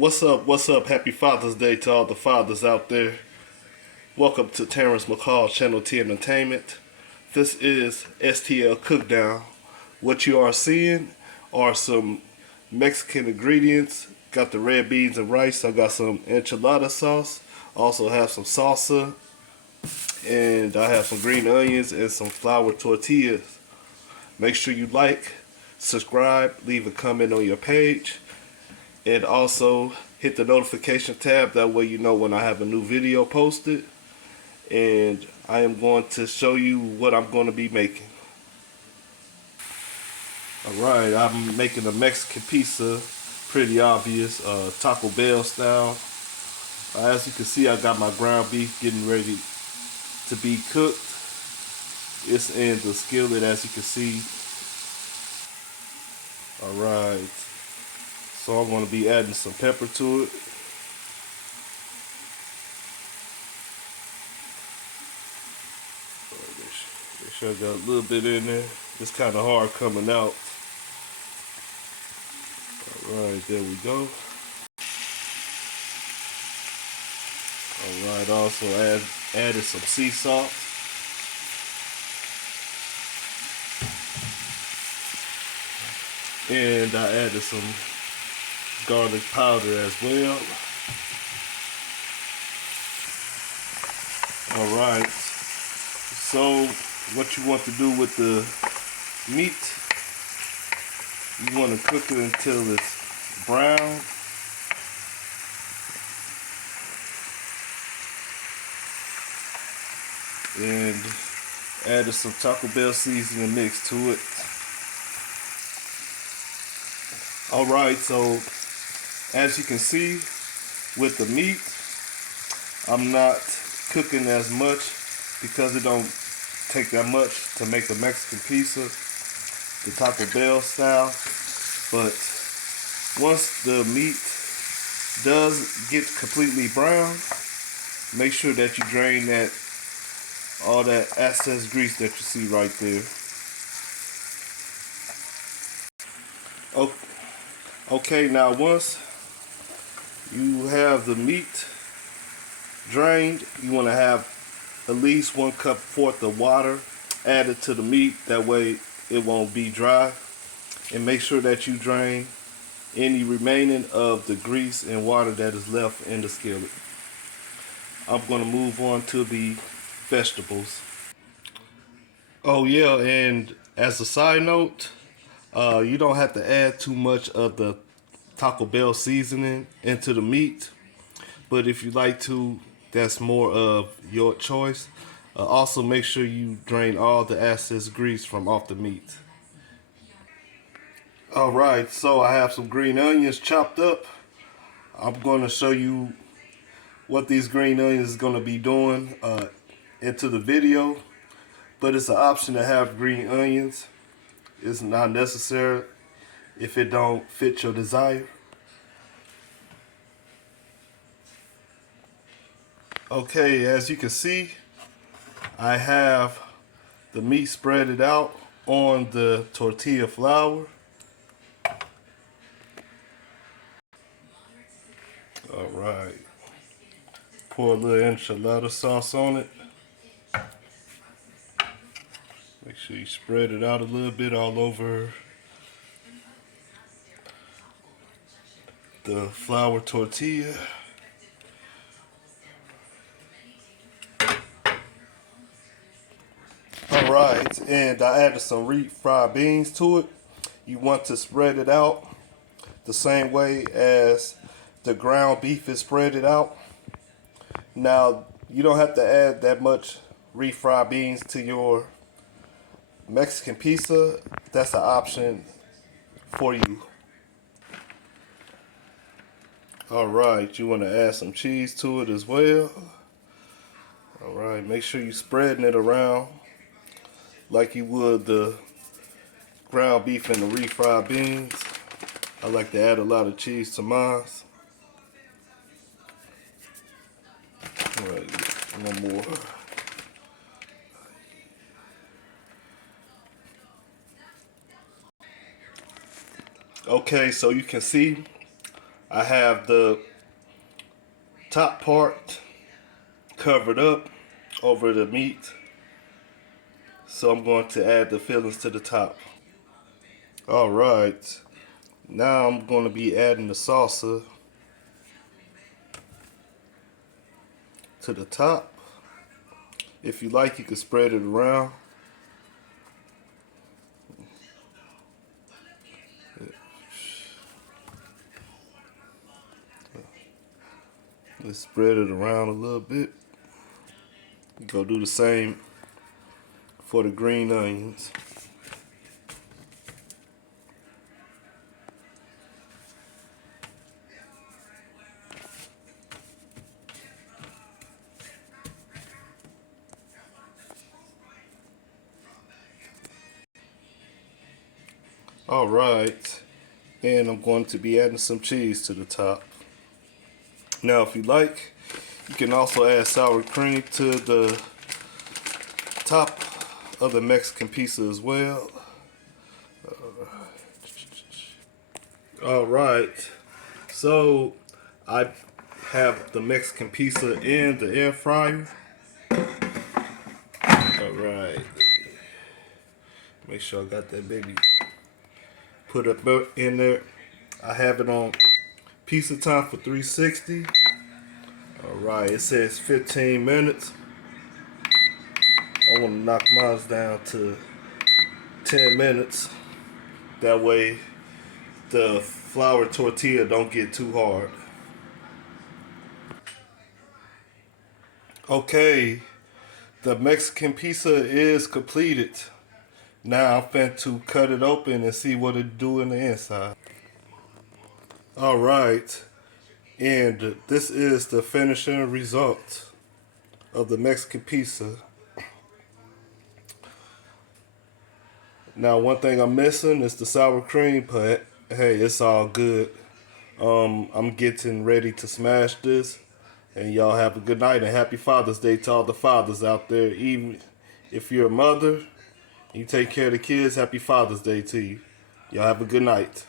What's up? What's up? Happy Father's Day to all the fathers out there. Welcome to Terrence McCall Channel T Entertainment. This is STL Cookdown. What you are seeing are some Mexican ingredients. Got the red beans and rice. I got some enchilada sauce. Also have some salsa. And I have some green onions and some flour tortillas. Make sure you like, subscribe, leave a comment on your page. And also hit the notification tab, that way you know when I have a new video posted. And I am going to show you what I'm going to be making. Alright, I'm making a Mexican pizza, pretty obvious, Taco Bell style. As you can see, I got my ground beef getting ready to be cooked. It's in the skillet, as you can see. Alright. So I'm going to be adding some pepper to it. Make sure I got a little bit in there. It's kind of hard coming out. Alright, there we go. Alright, also added some sea salt. And I added some garlic powder as well. Alright, so what you want to do with the meat, you want to cook it until it's brown. And added some Taco Bell seasoning mix to it. Alright, so as you can see with the meat, I'm not cooking as much because it don't take that much to make the Mexican pizza, the Taco Bell style. But once the meat does get completely brown, make sure that you drain all that excess grease that you see right there. Okay, now once you have the meat drained, you want to have at least 1 cup fourth of water added to the meat. That way it won't be dry. And make sure that you drain any remaining of the grease and water that is left in the skillet. I'm going to move on to the vegetables. Oh yeah, and as a side note, you don't have to add too much of the Taco Bell seasoning into the meat, but if you like to, that's more of your choice. Also make sure you drain all the excess grease from off the meat. Alright, so I have some green onions chopped up. I'm going to show you what these green onions is going to be doing into the video, but it's an option to have green onions. It's not necessary if it don't fit your desire. Okay, as you can see, I have the meat spreaded out on the tortilla flour. Alright, pour a little enchilada sauce on it. Make sure you spread it out a little bit all over the flour tortilla. Alright, and I added some refried beans to it. You want to spread it out the same way as the ground beef is spread it out. Now, you don't have to add that much refried beans to your Mexican pizza. That's an option for you. Alright, you want to add some cheese to it as well. Alright, make sure you're spreading it around like you would the ground beef and the refried beans. I like to add a lot of cheese to mine. Alright, one more. Okay, so you can see I have the top part covered up over the meat. So I'm going to add the fillings to the top. Alright, now I'm going to be adding the salsa to the top. If you like, you can spread it around. Let's spread it around a little bit. Go do the same for the green onions. Alright, and I'm going to be adding some cheese to the top. Now if you like, you can also add sour cream to the top of the Mexican pizza as well. Alright, so I have the Mexican pizza in the air fryer. Alright, make sure I got that baby put up in there. I have it on pizza time for 360. Alright, it says 15 minutes. I want to knock mine down to 10 minutes. That way the flour tortilla don't get too hard. Okay, the Mexican pizza is completed. Now I'm finna to cut it open and see what it do in the inside. Alright, and this is the finishing result of the Mexican pizza. Now one thing I'm missing is the sour cream, but hey, it's all good. I'm getting ready to smash this, and y'all have a good night and happy Father's Day to all the fathers out there. Even if you're a mother, you take care of the kids, happy Father's Day to you. Y'all have a good night.